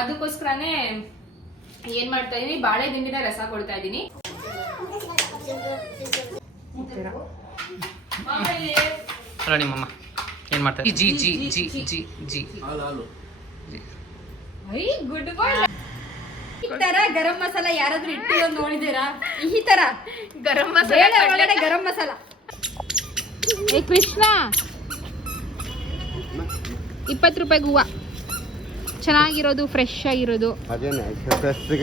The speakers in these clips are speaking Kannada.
ಅದಕ್ಕೋಸ್ಕರನೇ ಏನ್ ಮಾಡ್ತಾ ಇದೀನಿ? ಬಾಳೆ ದಿಂಡಿನ ರಸ ಕೊಡ್ತಾ ಇದೀನಿ. ನಿಮ್ಮಮ್ಮ. ಏನ್ ಮಾಡ್ತಾರೆ ಜಿ ಜಿ ಜಿ ಜಿ ಜಿ. ಗುಡ್ ಈ ತರ ಗರಂ ಮಸಾಲ ಯಾರಾದ್ರೂ ಇಟ್ಟಿರೋ ನೋಡಿದೀರಾ ಈ ತರ. ಗರಂ ಮಸಾಲ ಒಳಗಡೆ ಗರಂ ಮಸಾಲ. ಏ ಕೃಷ್ಣ. ಇಪ್ಪತ್ತು ರೂಪಾಯಿ ಹೂವು ಚೆನ್ನಾಗಿರೋದು ಫ್ರೆಶ್ ಆಗಿರೋದು. ಅದೇನೆ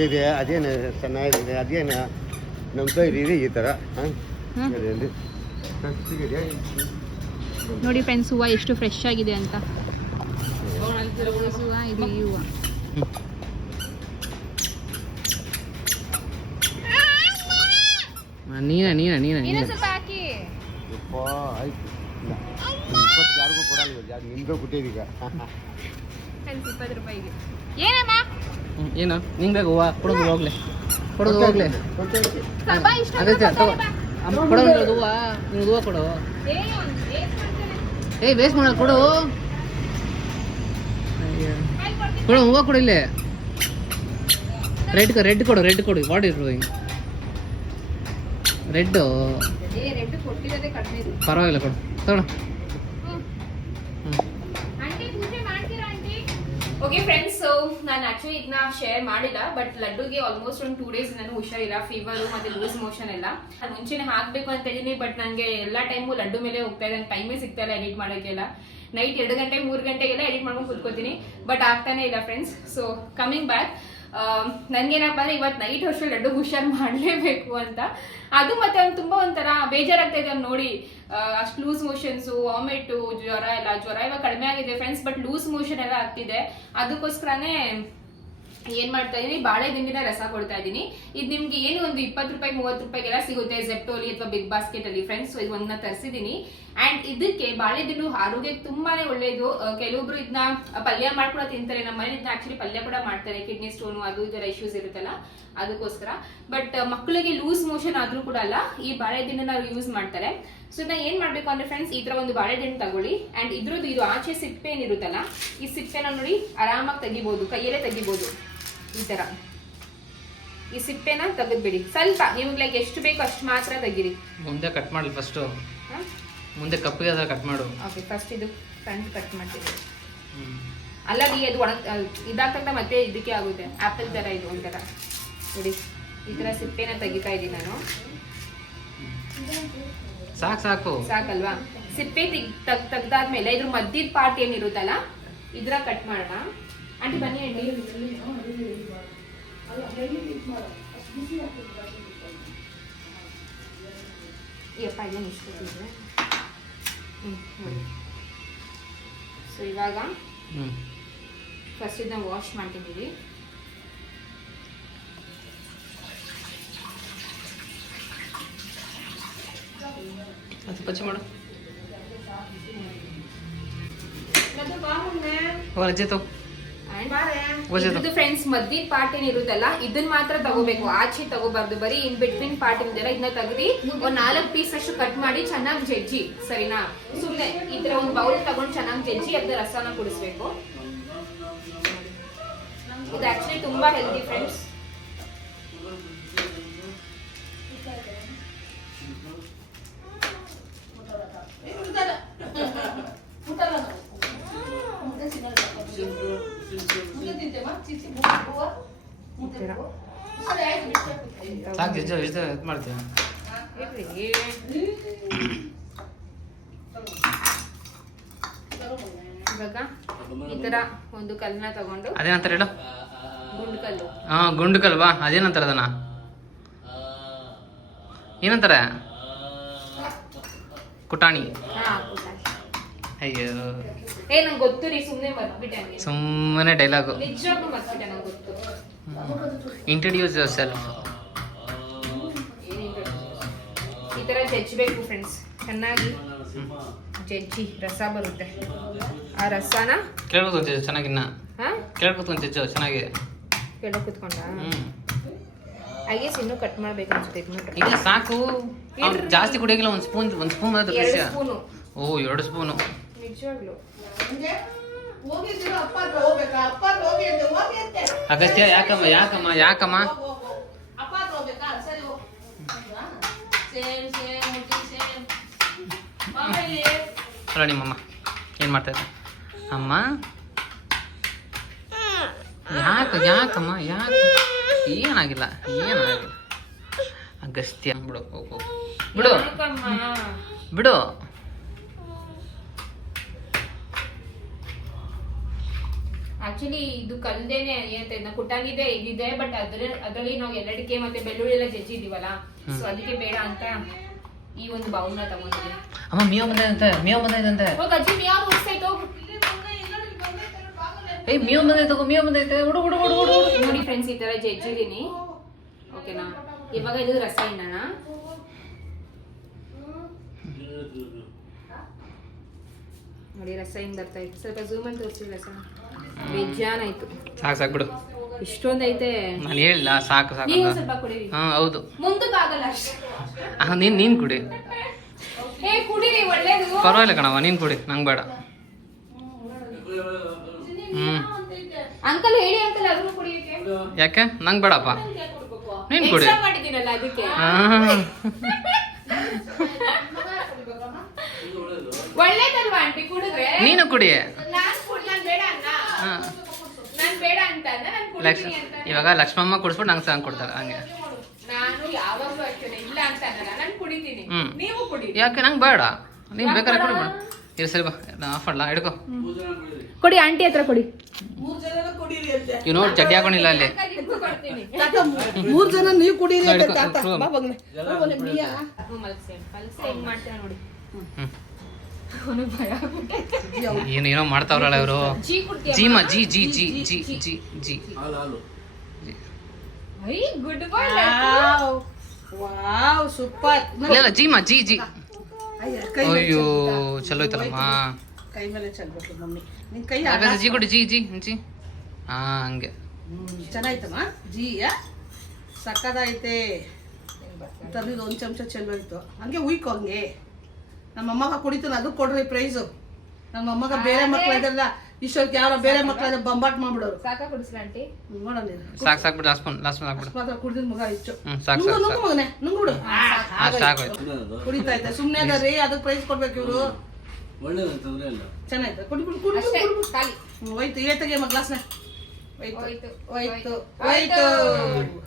ಇದೆ ಅದೇನೆ ಚೆನ್ನಾಗಿದೆ ಅದೇನೆ. ನಮ್ಮ ಸೈಡ್ ಇದೆ ಈ ಥರ ನೋಡಿ ಫ್ರೆಂಡ್ಸ್ ಹೂವು ಎಷ್ಟು ಫ್ರೆಶ್ ಆಗಿದೆ ಅಂತ. ಹೂವು ಇದು ಈ ಹೂವು. ನೀನ ನೀನ ನೀನ ನೀನ. ಸ್ವಲ್ಪ ಹಾಕಿ. ಯಪ್ಪ ಆಯ್ತು. ಯಾರಿಗೂ ಕೊಡಲ್ಲ ಇವಾಗ ಯಾರು ನಿಮ್ಗೆ ಕೊಟ್ಟಿದ್ದೀಗ. ಫ್ರೆಂಡ್ಸ್ ಇಪ್ಪತ್ತು ರೂಪಾಯಿಗೆ ಏನಮ್ಮ ಹ್ಮ್, ಏನು ನಿಂಗೆ ಬೇಕು ಹೂವ ಕೊಡೋದು ಹೋಗ್ಲಿ ಕೊಡೋದು ಹೋಗ್ಲಿ ಸ್ವಲ್ಪ ಇಷ್ಟ ಅದೇ ತಗೋ ಅಮ್ಮ ಕೊಡೋ ನಿಂದು ಹೂವ ನಿಮ್ಗೆ ಹೂವ ಕೊಡು ಏಯ್ ವೇಸ್ಟ್ ಮಾಡೋದು ಕೊಡು ಅಯ್ಯೋ. ಕೊಡು ಹೂವ ಕೊಡು ಇಲ್ಲಿ ರೆಡ್ ರೆಡ್ ಕೊಡು ರೆಡ್ ಕೊಡು ವಾಟ್ ಇಸ್ ಡೂಯಿಂಗ್ ರೆಡ್ಡು ಏ ರೆಡ್ ಕೊಟ್ಟಿರೋದೇ ಕಡಿಮೆ ಇದು ಪರವಾಗಿಲ್ಲ ಕೊಡು ತಗೊಳ ಓಕೆ ಫ್ರೆಂಡ್ಸ್ ಆಕ್ಚುಲಿ ಇದನ್ನ ಶೇರ್ ಮಾಡಿಲ್ಲ ಬಟ್ ಲಡ್ಡುಗೆ ಆಲ್ಮೋಸ್ಟ್ ಒಂದು ಟೂ ಡೇಸ್ ನಾನು ಹುಷಾರಿಲ್ಲ ಫೀವರ್ ಮತ್ತೆ ಲೂಸ್ ಮೋಷನ್ ಎಲ್ಲ. ನಾನು ಮುಂಚೆನೆ ಹಾಕ್ಬೇಕು ಅಂತ ಇದೀನಿ ಬಟ್ ನನಗೆ ಎಲ್ಲ ಟೈಮು ಲಡ್ಡು ಮೇಲೆ ಹೋಗ್ತಾ ಇದೆ ಟೈಮೇ ಸಿಗ್ತಾ ಇಲ್ಲ ಎಡಿಟ್ ಮಾಡೋಕ್ಕೆಲ್ಲ. ನೈಟ್ ಎರಡು ಗಂಟೆ, ಮೂರು ಗಂಟೆಗೆಲ್ಲ ಎಡಿಟ್ ಮಾಡ್ಕೊಂಡು ಕೂತ್ಕೋತೀನಿ ಬಟ್ ಆಗ್ತಾನೆ ಇಲ್ಲ ಫ್ರೆಂಡ್ಸ್ ಸೊ ಕಮಿಂಗ್ ಬ್ಯಾಕ್ ನನಗೇನಪ್ಪ ಅಂದ್ರೆ ಇವತ್ತು ನೈಟ್ ವರ್ಷ ಲಡ್ಡು ಹುಷಾರು ಮಾಡಲೇಬೇಕು ಅಂತ. ಅದು ಮತ್ತೆ ಅವ್ನು ತುಂಬ ಒಂಥರ ಬೇಜಾರಾಗ್ತಾ ಇದೆ ಅವ್ನು ನೋಡಿ ಅಷ್ಟು ಲೂಸ್ ಮೋಷನ್ಸು ವಾಮಿಟು ಜ್ವರ ಎಲ್ಲ, ಜ್ವರ ಇವಾಗ ಕಡಿಮೆ ಆಗಿದೆ ಫ್ರೆಂಡ್ಸ್ ಬಟ್ ಲೂಸ್ ಮೋಷನ್ ಎಲ್ಲ ಆಗ್ತಿದೆ. ಅದಕ್ಕೋಸ್ಕರನೇ ಏನ್ ಮಾಡ್ತಾ ಇದೀನಿ? ಬಾಳೆ ದಿಂಡಿನ ರಸ ಕೊಡ್ತಾ ಇದೀನಿ. ಇದು ನಿಮ್ಗೆ ಏನು ಒಂದು ಇಪ್ಪತ್ತು ರೂಪಾಯಿ, ಮೂವತ್ತು ರೂಪಾಯಿಗೆಲ್ಲ ಸಿಗುತ್ತೆ ಜೆಪ್ಟೋಲಿ ಅಥವಾ ಬಿಗ್ ಬಾಸ್ಕೆಟ್ ಅಲ್ಲಿ. ಫ್ರೆಂಡ್ಸ್ ಇದು ಒಂದನ್ನ ತರಿಸಿದೀನಿ. ಅಂಡ್ ಇದಕ್ಕೆ ಬಾಳೆ ದಿಂಡು ಆರೋಗ್ಯಕ್ಕೆ ತುಂಬಾನೇ ಒಳ್ಳೇದು. ಕೆಲವೊಬ್ರು ಇದನ್ನ ಪಲ್ಯ ಮಾಡ್ಕೊಡ ತಿಂತಾರೆ. ನಮ್ಮ ಮನೆ ಇದನ್ನ ಆಕ್ಚುಲಿ ಪಲ್ಯ ಕೂಡ ಮಾಡ್ತಾರೆ. ಕಿಡ್ನಿ ಸ್ಟೋನು ಅದು ಇದರ ಇಶ್ಯೂಸ್ ಇರುತ್ತಲ್ಲ ಅದಕ್ಕೋಸ್ಕರ. ಬಟ್ ಮಕ್ಕಳಿಗೆ ಲೂಸ್ ಮೋಷನ್ ಆದ್ರೂ ಕೂಡ ಅಲ್ಲ ಈ ಬಾಳೆ ದಿಂಡನ್ನ ಯೂಸ್ ಮಾಡ್ತಾರೆ. ಸೊ ನಾ ಏನ್ ಮಾಡ್ಬೇಕು ಅಂದ್ರೆ ಫ್ರೆಂಡ್ಸ್ ಈ ತರ ಒಂದು ಬಾಳೆ ದಿಂಡು ತಗೊಳ್ಳಿ. ಅಂಡ್ ಇದ್ರದ್ದು ಇದು ಆಚೆ ಸಿಪ್ಪೆ ಏನಿರುತ್ತಲ್ಲ ಈ ಸಿಪ್ಪೆನ ನೋಡಿ ಆರಾಮಾಗಿ ತೆಗಿಬಹುದು ಕೈಯಲ್ಲೇ ತೆಗಿಬಹುದು ಈ ತರ. ಈ ಸಿಪ್ಪೆನ ತೆಗೆದ್ಬಿಡಿ. ಸ್ವಲ್ಪ ನಿಮ್ಗೆ ಲೈಕ್ ಎಷ್ಟು ಬೇಕು ಅಷ್ಟು ಮಾತ್ರ ತೆಗೀರಿ. ಮುಂದೆ ಕಟ್ ಮಾಡಿ ಫಸ್ಟು ಮುಂದೆ ಕಪ್ಪಿಗೆ ಅದರ ಕಟ್ ಮಾಡು. ಓಕೆ ಫಸ್ಟ್ ಇದು ಫ್ರಂಟ್ ಕಟ್ ಮಾಡ್ತೀವಿ. ಅಲ್ಲ ನೀ ಅದು ಒಣ ಮತ್ತೆ ಇದಕ್ಕೆ ಆಗುತ್ತೆ. ಆಪಲ್ ತರ ಇದು ಒಂಥರ. ನೋಡಿ ಈ ತರ ಸಿಪ್ಪೆನ ತೆಗಿತಾ ಇದ್ದೀನಿ ನಾನು. ಸಾಕು ಸಾಕು. ಸಾಕಲ್ವಾ? ಸಿಪ್ಪೆ ತೆಗ್ ತಗ್ ತೆಗ್ದಾದ್ಮೇಲೆ ಇದ್ರ ಮಧ್ಯದ ಪಾರ್ಟ್ ಏನಿರುತ್ತಲ್ಲ ಇದ್ರ ಕಟ್ ಮಾಡೋಣ. ಆಂಟಿ ಬನ್ನಿ ಆಂಟಿ. ಯಪ್ಪ ಏನು ಇಷ್ಟೊತ್ತಿದ್ರೆ ಸೊ ಇವಾಗ ಫಸ್ಟ್ ಇದನ್ನ ವಾಶ್ ಮಾಡ್ತಿದ್ದೀವಿ ಅದು ಪಚ್ಚ ಮಾಡು. ರಜೆ ತಗೋ. ತಗೋ. ಫ್ರೆಂಡ್ಸ್ ಮದ್ದಿದ ಪಾರ್ಟ್ ಏನಿರುತ್ತಲ್ಲ ಇದನ್ನ ಮಾತ್ರ ತಗೋಬೇಕು. ಆಚೆ ತಗೋಬಾರ್ದು ಬರೀ ಇನ್ ಬಿಟ್ವೀನ್ ಪಾರ್ಟ್ ಇದೆಲ್ಲ ಇದನ್ನ ತೆಗ್ದಿ ಒಂದ್ ನಾಲ್ಕು ಪೀಸ್ ಅಷ್ಟು ಕಟ್ ಮಾಡಿ ಚೆನ್ನಾಗಿ ಜಜ್ಜಿ ಸರಿನಾ? ಸುಮ್ನೆ ಈ ತರ ಒಂದ್ ಬೌಲ್ ತಗೊಂಡ್ ಚೆನ್ನಾಗಿ ಜಜ್ಜಿ ಅದ್ರ ರಸನ ಕುಡಿಸ್ಬೇಕು. ಇದು ಆಕ್ಚುಲಿ ತುಂಬಾ ಹೆಲ್ದಿ ಫ್ರೆಂಡ್ಸ್ ಸಾಕು ಜಜ್ಜು ಎಷ್ಟು ಇದು ಮಾಡ್ತೀವಿ ಇವಾಗ ಈ ಥರ ಒಂದು ಕಲ್ಲನ್ನ ತಗೊಂಡು ಅದೇನಂತಾರೆ ಹೇಳು? ಹಾಂ ಅದೇನಂತಾರೆ ಅದನ್ನ? ಏನಂತಾರೆ? ಕುಟಾಣಿ. ಅಯ್ಯೋ. ಏ ನಂಗೆ ಗೊತ್ತು ರೀ ಸುಮ್ನೆ ಮರ್ತ್ಬಿಟ್ಟೆ ಹಂಗೆ. ಸುಮ್ಮನೆ ಡೈಲಾಗು ನಿಜವಾಗ್ಲೂ ಮರ್ತ್ಬಿಟ್ಟೆ ನಂಗೆ ಗೊತ್ತು. ಇಂಟ್ರಡ್ಯೂಸ್ ಯುವರ್ ಸೆಲ್ಫ್ ಈ ತರ ಜಜ್ಬೇಕು ಫ್ರೆಂಡ್ಸ್ ಚೆನ್ನಾಗಿ. ಜಜ್ಜಿ ರಸ ಬರುತ್ತೆ. ಆ ರಸನ? ಕೇಳ್ಬೇಕು ಚೆನ್ನಾಗಿ ಚೆನ್ನಾಗಿನ್ನ ಹಾ? ಕೇಳ್ಬೇಕು ಜಜ್ಜು ಚೆನ್ನಾಗಿ. ಕೇಳೋ ಕೂತ್ಕೊಂಡ? ಹ್ಮ್. ಐ ಗೆಸ್ ಇನ್ನೂ ಕಟ್ ಮಾಡ್ಬೇಕು ಅನ್ಸುತ್ತೆ ಇಲ್ಲ ಸಾಕು. ಜಾಸ್ತಿ ಕುಡಿಯೋಗಿಲ್ಲ ಒಂದು ಸ್ಪೂನ್ ಒಂದು ಸ್ಪೂನ್ ಮಾತ್ರ ಎರಡು ಸ್ಪೂನು ಓ ಎರಡು ಸ್ಪೂನು ನಿಜವಾಗ್ಲು. ಹೋಗಿದ್ದೀರೋ ಅಪ್ಪ ಹತ್ರ ಹೋಗ್ಬೇಕಾ? ಅಪ್ಪ ಹೋಗಿ ಅಂದೆ, ಹೋಗಿ ಅಂತೆ. ಅಗಸ್ತ್ಯ ಯಾಕಮ್ಮ ಯಾಕಮ್ಮ ಯಾಕಮ್ಮ ಹೋಗು, ಹೋಗು, ಹೋಗು. ಅಪ್ಪ ಹತ್ರ ಹೋಗ್ಬೇಕಾ ಸರಿ ಹೋಗು ಹೌದಾ? ಅಲ್ಲ ನಿಮ್ಮಮ್ಮ ಏನು ಮಾಡ್ತಾ ಅಮ್ಮ? ಯಾಕೆ, ಯಾಕಮ್ಮ, ಯಾಕೆ? ಏನಾಗಿಲ್ಲ ಏನಾಗಿಲ್ಲ. ಅಗಸ್ತ್ಯ. ಬಿಡು, ಹೋಗು. ಬಿಡು? ಬಿಡು. ಆಕ್ಚುಲಿ ಇದು ಕಲ್ದೇನೆ ಕುಟ್ಟಾಗಿದೆ ಇದಿದೆ ಬಟ್ ಅದ್ರ ಅದರಲ್ಲಿ ನಾವು ಎಲ್ಲಡಿಕೆ ಮತ್ತೆ ಬೆಳ್ಳುಳ್ಳಿ ಎಲ್ಲ ಜಜ್ಜಿದೀವಲ್ಲ ಸೊ ಅದಕ್ಕೆ ಬೇಡ ಅಂತ ಈ ಒಂದು ಬೌಲ್ನ ತಗೊಂಡಿದ್ದೀನಿ ಅಮ್ಮ ಮಿಯೋ ಬಂದೈತೆ ಮಿಯೋ ಬಂದೈತಂತೆ ಹೋಗ್ ಅಜ್ಜಿ ಮಿಯೋ ಮುಗಿಸೈತೆ ಹೋಗು. ಏಯ್ ಮಿಯೋ ಬಂದೈತೆ ತಗೋ ಮಿಯೋ ಬಂದೈತೆ ಹುಡು ಹುಡು ಹುಡು ಹುಡು. ನೋಡಿ ಫ್ರೆಂಡ್ಸ್ ಈ ತರ ಜಜ್ಜಿದ್ದೀನಿ ಓಕೆನಾ? ಇವಾಗ ಇದು ರಸಾಯನನ ನೋಡಿ ರಸ ಹಿಂಗ್ ಬರ್ತಾ ಇತ್ತು. ಸ್ವಲ್ಪ ಝೂಮ್ ಅಂತ ತೋರಿಸಿ ರಸ. ಬೇಜಾನ್ ಆಯ್ತು. ಸಾಕು ಸಾಕು ಬಿಡು. ಇಷ್ಟೊಂದೈತೆ. ನಾನು ಹೇಳಿಲ್ಲ ಸಾಕು ಸಾಕು ನೀವು ಸ್ವಲ್ಪ ಕುಡೀರಿ ಹಾಂ ಹೌದು. ಮುಂದಕ್ಕಾಗಲ್ಲ ಅಷ್ಟೇ. ಹಾಂ ನೀನು ನೀನು ಕುಡಿ. ಏ ಕುಡೀರಿ ಒಳ್ಳೇದು. ಪರವಾಗಿಲ್ಲ ಕಣವ ನೀನು ಕುಡಿ ನಂಗೆ ಬೇಡ. ಅಂಕಲ್ ಹೇಳಿ ಅಂಕಲ್ ಅದನ್ನು ಕುಡಿಯಕ್ಕೆ. ಯಾಕೆ? ನಂಗೆ ಬೇಡಪ್ಪ. ನೀನು ಕುಡಿ. ಎಕ್ಸ್ಟ್ರಾ ಮಾಡಿದ್ದೀನಲ್ಲ ಅದಕ್ಕೆ. ಹಾಂ. ಒಳ್ಳೇದಲ್ವಾ ಆಂಟಿ ಕುಡಿದ್ರೆ? ನೀನು ಕುಡಿ ನಾನು ಬೇಡ ಅಣ್ಣ. ಹಾಂ. ಲಕ್ಷ ಇವಾಗ ಲಕ್ಷ್ಮಮ್ಮ ಕುಡಿಸ್ಬಿಟ್ಟು ನಂಗೆ ಸಾಂಗ್ ಕೊಡ್ತಾರೆ ಹಂಗೆ ನಾನು ಯಾವಾಗ್ಲೂ ಅಷ್ಟೇ ಇಲ್ಲ ಅಂತ ಅನ್ನಲ್ಲ ನಾನ್ ಕುಡಿತೀನಿ ಹ್ಮ್. ನೀವು ಕುಡಿ ಯಾಕೆ ನಂಗೆ ಬೇಡ ನೀನು ಬೇಕಾದ್ರೆ ಕುಡಿ ಬೇಡ ಇರು ಸರಿ ಬಾ ನಾ ಆಫ್ ಮಾಡಲ ಹಿಡ್ಕೊ ಕೊಡಿ ಆಂಟಿ ಹತ್ರ ಕೊಡಿ ಮೂರ್ ಜನ ಕುಡೀರಿ ಅಂತೆ ಇವ್ ನೋಡಿ ಚಡ್ಡಿ ಹಾಕೊಂಡಿಲ್ಲ ಅಲ್ಲಿ ಕೊಡ್ತೀನಿ ತಾತ ಮೂರ್ ಜನ ನೀವು ಕುಡೀರಿ ಅಂತೆ ತಾತ ಬಾ ಹೆಂಗ್ ಮಾಡ್ತೀರ ನೋಡಿ. ಏನು ಏನೋ ಮಾಡ್ತಾವ್ರಲ್ಲ ಇವರು. ಜೀಮ ಜಿ ಜಿ ಜಿ ಜಿ ಜಿ ಜಿ I good boy wow. Wow super. ಇಲ್ಲ ಜೀಮ ಜಿ ಜಿ ಅಯ್ಯ ಕೈ ಅಯ್ಯೋ ಚೆಲ್ಬಿಟ್ಟ. ಚಲೋ ಐತಲ್ಲಮ್ಮ ಕೈ ಮೇಲೆ ಚೆಲ್ಬಿಟ್ಲು ಮಮ್ಮಿ. ನಿನ್ ಕೈ ಯಾಕೆ ಜಿ ಕೊಡಿ ಜಿ ಜಿ ಜಿ. ಹಾ ಹಂಗೆ. ಚೆನ್ನಾಯ್ತಮ್ಮ. ಜೀಯ ಸಕ್ಕದಾಯ್ತೆ. ತಂದಿದ್ದು ಒಂದು ಚಮಚ ಚೆಲ್ಲೋಯ್ತು. ಹಂಗೆ ಉಯ್ಕೋ ಹಂಗೆ. ನಮ್ಮ ಅಮ್ಮಗ ಕುಡಿತಾನೆ ಅದು ಕೊಡ್ರಿ ಪ್ರೈಸು ನಮ್ಮ ಅಮ್ಮಗ ಬೇರೆ ಮಕ್ಳು ಇದೆಲ್ಲ ಇಷ್ಟೊತ್ತಿಗೆ ಯಾರೋ ಬೇರೆ ಮಕ್ಕಳ ಬಂಬಾಟ್ ಮಾಡ್ಬಿಡೋರು. ಸಾಕ ಕುಡಿಸ್ಲ ಆಂಟಿ. ನೋಡೋಣ ಸಾಕು ಸಾಕು ಬಿಡು ಹಾಕ್ಬಿಡು. ಮಗ ಹೆಚ್ಚು ಹ್ಞೂ ಸಾಕು ನುಂಗು ಸಾಕು ನುಂಗು ಕುಡಿತಾ ಇದ್ದೆ. ಸುಮ್ಮನೆ ಅದರಿ ಅದಕ್ಕೆ ಪ್ರೈಸ್ ಕೊಡ್ಬೇಕು ಇವರು. ಚೆನ್ನಾಯ್ತು ಕುಡಿ ಕುಡಿ ಕುಡಿ ಅಷ್ಟೇ ಕುಡಿ ಖಾಲಿ. ಹ್ಮ್, ಹೋಯ್ತು. ಏ ತೆಗಿಯಮ್ಮ ಗ್ಲಾಸ್ನ ಹೋಯ್ತು. ಹೋಯ್ತು ಹೋಯ್ತು. ಹೋಯ್ತು. ಹೋಯ್ತು.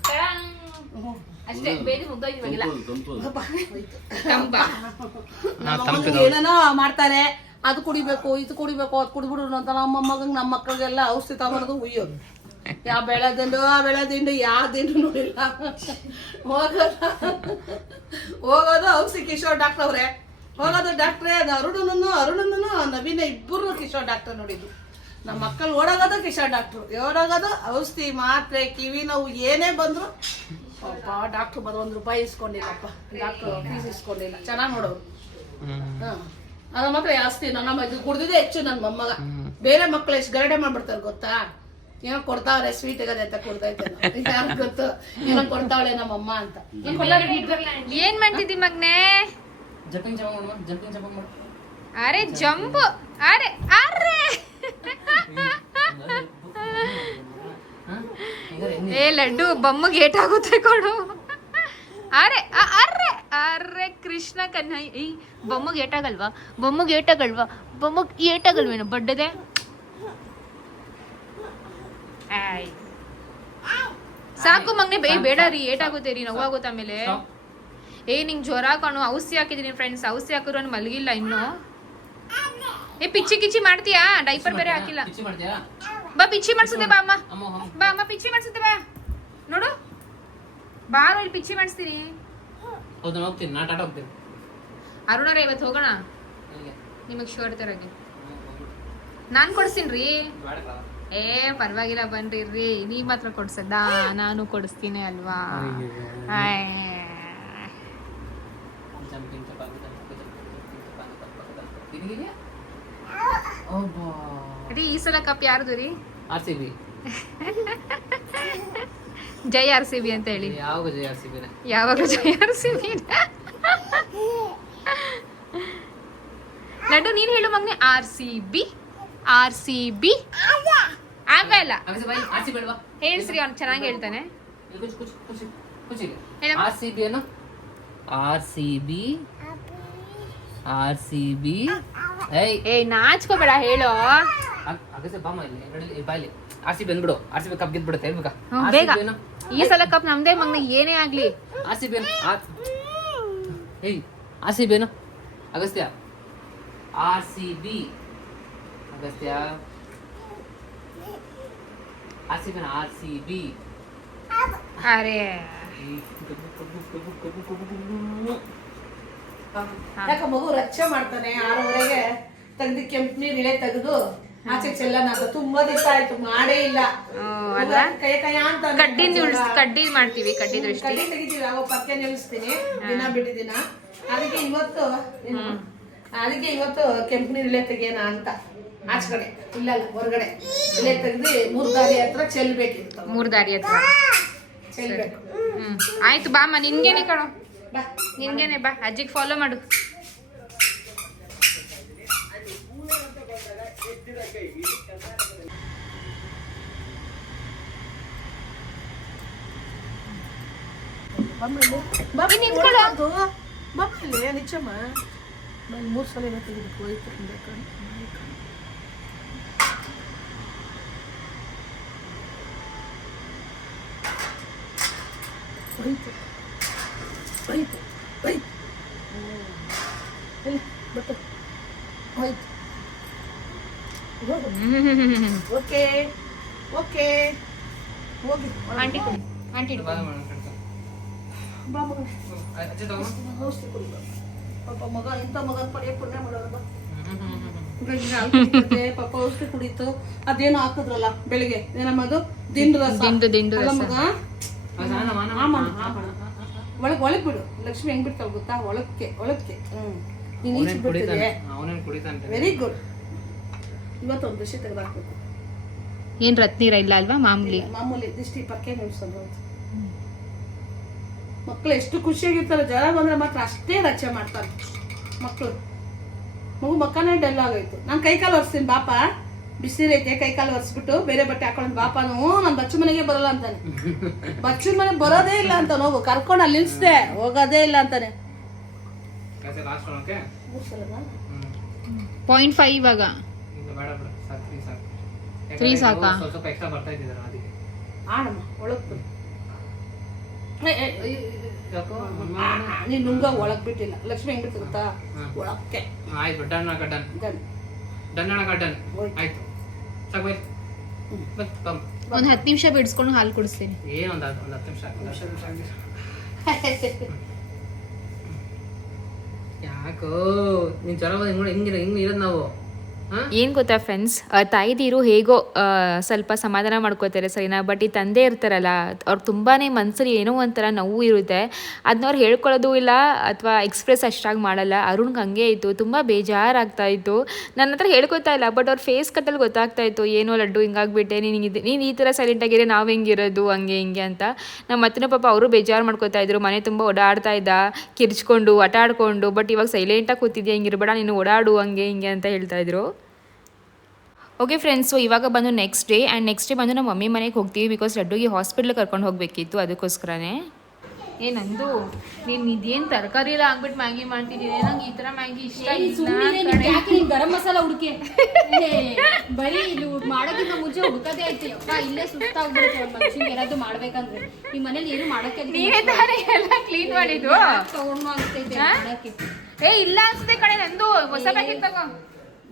ತಡಾಂಗ್. ಹ್ಮ್. ಅಷ್ಟೇ ಏನೇನೋ ಮಾಡ್ತಾರೆ. ಅದು ಕುಡಿಬೇಕು ಇದು ಕುಡಿಬೇಕು ಅದು ಕುಡಿಬಿಡು ಅಂತ ನಮ್ಮ ಅಮ್ಮಗಂಗೆ ನಮ್ಮ ಮಕ್ಕಳಿಗೆಲ್ಲ ಔಷಧಿ ತಗೊಂಡು ಉಯ್ಯೋದು. ಯಾವ ಬೆಳೆ ದಿಂಡು ಆ ಬೆಳೆ ದಿಂಡು ಯಾವ ದಿಂಡು ನೋಡಿಲ್ಲ. ಹೋಗೋದು. ಹೋಗೋದು ಔಷಧಿ ಕಿಶೋರ್ ಡಾಕ್ಟರ್ ಅವ್ರೆ. ಹೋಗೋದು ಡಾಕ್ಟ್ರೇ ಅದು. ಅರುಣನನ್ನು ಅರುಣನನ್ನು ನವೀನ ಇಬ್ಬರು ಕಿಶೋರ್ ಡಾಕ್ಟರ್ ನೋಡಿದ್ದು. ನಮ್ಮ ಮಕ್ಕಳು ಓಡೋಗೋದು ಕಿಶೋರ್ ಡಾಕ್ಟ್ರು. ಓಡೋಗೋದು ಔಷಧಿ ಮಾತ್ರೆ ಕಿವಿ ನೋವು ಏನೇ ಬಂದ್ರು ಅಪ್ಪ ಡಾಕ್ಟ್ರು ಬಂದು ಒಂದು ರೂಪಾಯಿ ಇಸ್ಕೊಂಡಿಲ್ಲಪ್ಪ. Doctor fees ಇಸ್ಕೊಂಡಿಲ್ಲ. ಚೆನ್ನಾಗಿ ನೋಡೋರು. ಹಾ. ಅದ ಮಾತ್ರ ಜಾಸ್ತಿ. ನನ್ನ ಮಗ ಕುಡ್ದಿದೆ ಹೆಚ್ಚು ನನ್ನ ಮೊಮ್ಮಗ. ಬೇರೆ ಮಕ್ಕಳು ಎಷ್ಟು ಗರಡೆ ಮಾಡ್ಬಿಡ್ತಾರೆ ಗೊತ್ತಾ? ಏನೋ ಕೊಡ್ತಾವ್ರೆ ಸ್ವೀಟ್ ಆಗದೆ ಅಂತ ಕೊಡ್ತೈತೆ ಯಾರು ಗೊತ್ತು? ಏನೋ ಕೊಡ್ತಾವಳೆ ನಮ್ಮಮ್ಮ ಅಂತ. ಏನ್ ಮಾಡ್ತಿದ್ದಿ ಮಗ್ನೆ? ಜಂಪಿಂಗ್ ಜಂಪ್ ಮಾಡು ಜಂಪಿಂಗ್ ಜಂಪ್ ಮಾಡು. ಅರೆ ಜಂಪ್. ಅರೆ ಅರೆ ಏ ಲಡ್ಡು ಗೇಟ್ ಆಗುತ್ತೆ ಕೊಡು. ಅರೆ ಅರ್ರೆ ಅರೆ ಅರೆ ಕೃಷ್ಣ ಕನ್ಯ ಈ ಬೊಮ್ಮಗೆ ಏಟಾಗಲ್ವಾ ಬೊಮ್ಮಗೆ ಏಟಾಗಲ್ವಾ ಬೊಮ್ಮಗ್ ಏಟಾಗಲ್ವೇನು ಬಡ್ಡದೆ? ಆಯ್. ಸಾಕು ಮಗ್ನೆ ಬೇ ಬೇಡ ರೀ ಏಟಾಗುತ್ತೆ ರೀ ನೋವಾಗುತ್ತೆ ಆಮೇಲೆ. ಏ ನಿಂಗೆ ಜ್ವರ ಕಾಣು ಔಷಧಿ ಹಾಕಿದೀನಿ ಫ್ರೆಂಡ್ಸ್ ಔಷಧಿ ಹಾಕಿದ್ರು ಅನ್ ಮಲಗಿಲ್ಲ ಇನ್ನು. ಏ ಪಿಚ್ಚಿ ಕಿಚ್ಚಿ ಮಾಡ್ತೀಯಾ? ಡೈಪರ್ ಬೇರೆ ಹಾಕಿಲ್ಲ. ಬಾ ಪಿಚ್ಚಿ ಮಾಡ್ಸುತ್ತೆ ಬಾ ಅಮ್ಮ. ಬಾ. ಪಿಚ್ಚಿ ಮಾಡ್ಸುತ್ತೆ ಬಾ. ನೋಡು. ಬಾರೋ ಇಲ್ಲಿ ಪಿಚ್ಚಿ ಮಾಡಿಸ್ತೀನಿ ಹೌದು ನಾನು ಹೋಗ್ತೀನಿ ನಾ ಟಾಟಾ ಹೋಗ್ತೀನಿ. ಅರುಣರ ಇವತ್ತು ಹೋಗೋಣ? ನಿಮಗೆ ಶೋರ್ ತರಗೆ ನಾನು ಕೊಡ್ಸ್ತೀನಿ ರೀ. ಏ ಪರವಾಗಿಲ್ಲ ಬನ್ರಿ ರೀ. ನೀ ಮಾತ್ರ ಕೊಡ್ಸದ್ದಾ ನಾನು ಕೊಡಿಸ್ತೀನಿ ಅಲ್ವಾ. ರೀ ಈ ಸಲ ಕಪ್ ಯಾರ್ದು ರೀ? R C B. ಜೈ ಆರ್ ಸಿ ಬಿ ಅಂತ ಹೇಳಿ. ಯಾವಾಗ ಜೈ ಆರ್ ಸಿ ಬಿ ಯಾವಾಗ ಜೈ ಆರ್ ಸಿ ಬಿ ಲಡ್ಡು ನೀನ್ ಹೇಳು ಮಗ್ನೆ. R C B R C B ಆಗಲ್ಲ ಹೇಳ್ಸ್ರಿ ಅವ್ನು ಚೆನ್ನಾಗಿ ಹೇಳ್ತಾನೆ. ಆರ್ ಸಿ ಬಿ ಅನ್ನು? R C B R C B. ಏಯ್ ನಾಚ್ಕೋಬೇಡ ಹೇಳೋ. ಬಾಮ ಇಲ್ಲಿ. ಬಾಯ್ಲಿ. ಆರ್ ಸಿ ಬಿ ಅಂದ್ಬಿಡು. ಆರ್ ಸಿ ಬಿ ಕಪ್ ಗೆದ್ಬಿಡುತ್ತೆ. ಹ್ಮ್, ಬೇಗ. ಈ ಸಲ ಕಪ್ ನಮ್ದೇ ಮಗ್ನ ಏನೇ ಆಗ್ಲಿ. ಆರ್ ಸಿ ಬಿ ಏನು ಏಯ್ ಆರ್ ಸಿ ಬಿ ಏನು Agastya? R C B. Agastya? R C B R C B. ಅರೆ. ಯಾಕ ಮಗು ರಕ್ಷೆ ಮಾಡ್ತಾನೆ ಆರೂವರೆಗೆ ತೆಗ್ದು ಕೆಂಪು ನೀರ್ ಇಳೆ ತೆಗೆದು. ಆಚೆ ಚೆಲ್ಲನ ತುಂಬಾ ದಿವಸ ಆಯ್ತು ಮಾಡೇ ಇಲ್ಲ. ಅಲ್ಲ? ಕೈ ಕೈ ಅಂತ ಕಡ್ಡಿಂದ ಉಳ್ಸ್ ಕಡ್ಡಿ ಮಾಡ್ತೀವಿ ಕಡ್ಡಿ ದೃಷ್ಟಿ. ಕಡ್ಡಿ ತೆಗಿತೀವಿ ಅವಾಗ ಪಕ್ಕೆ ನಿಲ್ಲಿಸ್ತೀನಿ ದಿನ ಬಿಡಿ ದಿನ. ಅದಕ್ಕೆ ಇವತ್ತು? ಅದಕ್ಕೆ ಇವತ್ತು ಕೆಂಪು ನೀರು ಇಲ್ಲೇ ತೆಗಿಯೋಣ ಅಂತ. ಆಚೆ ಕಡೆ ಇಲ್ಲ ಅಲ್ಲ ಹೊರಗಡೆ. ಇಲ್ಲೇ ತೆಗ್ದು ಮೂರ್ ದಾರಿ ಹತ್ರ ಚೆಲ್ಬೇಕಿತ್ತು. ಮೂರ್ ದಾರಿ ಹತ್ರ. ಚೆಲ್ಬೇಕು. ಹ್ಮ್. ಆಯ್ತು ಬಾಮ್ಮ ನಿನ್ಗೇನೆ ಕಣೋ. ಬಾ. ನಿನ್ಗೇನೆ ಬಾ ಅಜ್ಜಿಗೆ ಫಾಲೋ ಮಾಡು. ಬಾ ನಿಜಮ್ಮ ನಾನು ಬಾ ಇಲ್ಲಿ ನಿಚ್ಚಮ್ಮ ಬಾ ಮೂರು ಸಲ ಏನೋ ತೆಗಿಬೇಕು ಹೋಯ್ತು. ಬೇಕಾದ್ರೆ. ಹೋಯ್ತು. ಹೋಯ್ತು. ಹೋಯ್ತು. ಇಲ್ಲಿ ಬತ್ತು. ಹೋಯ್ತು. ಓಕೆ. ಓಕೆ. ಹೋಗಿ. Aunty aunty. ಬಾ. ಮಗ ಔಷಧಿ ಕೊಡಿ. ಪಾಪ ಮಗ ಇಂಥ ಮಗನ ಪಡೆಯ ಪುಣ್ಯ ಮಾಡೋರು ಪಾಪ ಔಷಧಿ ಕುಡಿತು. ಅದೇನೋ ಹಾಕಿದ್ರಲ್ಲ ಬೆಳಿಗ್ಗೆ. ಏನಮ್ಮದು ದಿಂಡು ರಸ. ದಿಂಡು ದಿಂಡು ರಸ. ಮಗ? ಒಳಗ್ ಒಳಗ್ ಬಿಡು. ಲಕ್ಷ್ಮಿ ಹೆಂಗ್ ಬಿಡ್ತಾವ ಗೊತ್ತಾ? ಒಳಕ್ಕೆ ಒಳಕ್ಕೆ. ವೆರಿ ಗುಡ್ ಇವತ್ತು ಒಂದು ದೃಷ್ಟಿ ತೆಗೆದಾಕ್ಬೇಕು. ಏನ್ ರತ್ನೀರ ಇಲ್ಲ ಅಲ್ವಾ ಮಾಮೂಲಿ? ಮಾಮೂಲಿ ದೃಷ್ಟಿ ಪಕ್ಕೆ ನಿಲ್ಸೋದು ಮಕ್ಳು ಎಷ್ಟು ಖುಷಿಯಾಗಿರ್ತಾರೆ ಜ್ವರ ಬಂದ್ರೆ ಮಾತ್ರ ಅಷ್ಟೇ ರಚೆ ಮಾಡ್ತಾರೆ. ಮಕ್ಕಳು ಮಗು ಮಕ್ಕನೇ ಡಲ್ ಆಗೋಯ್ತು. ನಾನು ಕೈಕಾಲು ಒರೆಸ್ತೀನಿ ಬಾಪ. ಕೈ ಕೈಕಾಲು ಒರೆಸ್ಬಿಟ್ಟು ಬೇರೆ ಬಟ್ಟೆ ಹಾಕೊಂಡು ಬಾಪನು ನಾನು ಬಚ್ಚು ಮನೆಗೆ ಬರಲ್ಲ ಅಂತಾನೆ. ಬಚ್ಚು ಮನೆಗೆ ಬರೋದೇ ಇಲ್ಲ ಅಂತ ಹೋಗು ಕರ್ಕೊಂಡು ಅಲ್ಲಿ ನಿಲ್ಸ್ದೆ ಹೋಗೋದೇ ಇಲ್ಲ ಅಂತಾನೆ? ಪಾಯಿಂಟ್ ಫೈವ್ ಇವಾಗ. ತ್ರೀ ಸಾಕು ಸ್ವಲ್ಪ ಸ್ವಲ್ಪ ಎಕ್ಸ್ಟ್ರಾ ಬರ್ತಾ ಇದ್ದಿದ್ದಾರೆ ಅದಕ್ಕೆ? ಆಡಮ್ಮ ಒಳಗ್ ಬಿಡು ಏ, ಏ, ಏ, ಯಾಕೋ ಆ, ಆ, ನೀನ್ ನುಂಗ ಒಳಗ್ ಬಿಟ್ಟಿಲ್ಲ. ಲಕ್ಷ್ಮಿ ಹೆಂಗ್ ಬಿಡ್ತು ಗೊತ್ತಾ? ಒಳಕ್ಕೆ. ಆಯ್ತು. ಡನ್ ಅಣ್ಣ ಡನ್. ಹೋಯ್ತು. ಆಯ್ತು. ಸಾಕು ಬೈ. ಒಂದ್ ಹತ್ತು ನಿಮಿಷ ಬಿಡಿಸ್ಕೊಂಡು ಹಾಲು ಕುಡಿಸ್ತೀನಿ. ಏನು ಒಂದು ಒಂದು ಹತ್ತು ನಿಮಿಷ ಹತ್ತು ನಿಮಿಷ. ಯಾಕೋ? ನೀನ್ ಜ್ವರ ಬಂದ ಹಿಂಗ್ ಹಿಂಗಿರ ಹಿಂಗ್ ಇರೋದು ನಾವು. ಏನು ಗೊತ್ತಾ ಫ್ರೆಂಡ್ಸ್ ತಾಯಿದೀರು ಹೇಗೋ ಸ್ವಲ್ಪ ಸಮಾಧಾನ ಮಾಡ್ಕೋತಾರೆ ಸರಿನಾ? ಬಟ್ ಈ ತಂದೆ ಇರ್ತಾರಲ್ಲ, ಅವ್ರು ತುಂಬಾ ಮನಸ್ಸಲ್ಲಿ ಏನೋ ಒಂಥರ ನೋವು ಇರುತ್ತೆ. ಅದನ್ನ ಅವ್ರು ಹೇಳ್ಕೊಳ್ಳೋದು ಇಲ್ಲ, ಅಥವಾ ಎಕ್ಸ್ಪ್ರೆಸ್ ಅಷ್ಟಾಗಿ ಮಾಡಲ್ಲ. ಅರುಣ್ಗೆ ಹಂಗೆ ಇತ್ತು, ತುಂಬ ಬೇಜಾರಾಗ್ತಾ ಇತ್ತು. ನನ್ನ ಹತ್ರ ಹೇಳ್ಕೊತಾ ಇಲ್ಲ ಬಟ್ ಅವ್ರ ಫೇಸ್ ಕಟ್ಟಲ್ಲಿ ಗೊತ್ತಾಗ್ತಾ ಇತ್ತು, ಏನೋ ಲಡ್ಡು ಹಿಂಗಾಗ್ಬಿಟ್ಟೆ, ನೀನು ಇದು ನೀನು ಈ ಥರ ಸೈಲೆಂಟ್ ಆಗಿರೋ ನಾವು ಹೆಂಗಿರೋದು, ಹಂಗೆ, ಹಿಂಗೆ ಅಂತ. ನಮ್ಮ ಅತ್ತಿನ ಪಾಪ ಅವರು ಬೇಜಾರು ಮಾಡ್ಕೋತಾ ಇದ್ರು, ಮನೆ ತುಂಬ ಓಡಾಡ್ತಾ ಇದ್ದ, ಕಿರ್ಚ್ಕೊಂಡು ಆಟ ಆಡ್ಕೊಂಡು ಬಟ್ ಇವಾಗ ಸೈಲೆಂಟಾಗಿ ಕೂತಿದ್ಯಾ, ಹಿಂಗಿರ್ಬೇಡ, ನೀನು ಓಡಾಡು, ಹಂಗೆ, ಹಿಂಗೆ ಅಂತ ಹೇಳ್ತಾ ಇದ್ರು. ಓಕೆ ಫ್ರೆಂಡ್ಸ್ ಸೊ ಇವಾಗ ಬಂದು next day and next day ಬಂದು ನಮ್ಮ ಮಮ್ಮಿ ಮನೆಗೆ ಹೋಗ್ತೀವಿ ಬಿಕಾಸ್ ಲಡ್ಡುಗೆ ಹಾಸ್ಪಿಟ್ಲಿಗೆ ಕರ್ಕೊಂಡು ಹೋಗಬೇಕಿತ್ತು ಅದಕ್ಕೋಸ್ಕರನೇ. ಏ ನಂದು ನೀನು ಇದೇನು ತರಕಾರಿ ಎಲ್ಲ ಹಾಕ್ಬಿಟ್ಟು ಮ್ಯಾಗಿ ಮಾಡ್ತಿದ್ದೀನಿ ನಂಗೆ ಈ ಥರ ಮ್ಯಾಗಿ ಇಷ್ಟ ಗರಂ ಮಸಾಲ ಹುಡುಕಿ? ಬರೀ ಇಲ್ಲಿ ಹುಡ್- ಮಾಡೋಕ್ಕಿಂತ ಮುಂಚೆ ಹುಡುಕದೇ ಐತಿ. ಅಪ್ಪ ಇಲ್ಲೇ ಸುಸ್ತಾಗ್ಬಿಡುತ್ತೆ ಒಂದ್ ಏನಾದರೂ ಮಾಡ್ಬೇಕಂದ್ರೆ. ಈ ಮನೇಲಿ ಏನು ಮಾಡೋಕ್ಕೆ ನೀನೇ ತಾನೇ ಎಲ್ಲ ಕ್ಲೀನ್ ಮಾಡಿದ್ದು? ತಗೊಂಡು ಆಗ್ತೈತೆ? ಏ ಇಲ್ಲ ಅನ್ಸುತ್ತೆ ಕಣೆ ನಂದು. ಹೊಸ ಪ್ಯಾಕೆಟ್ ತಗೋ.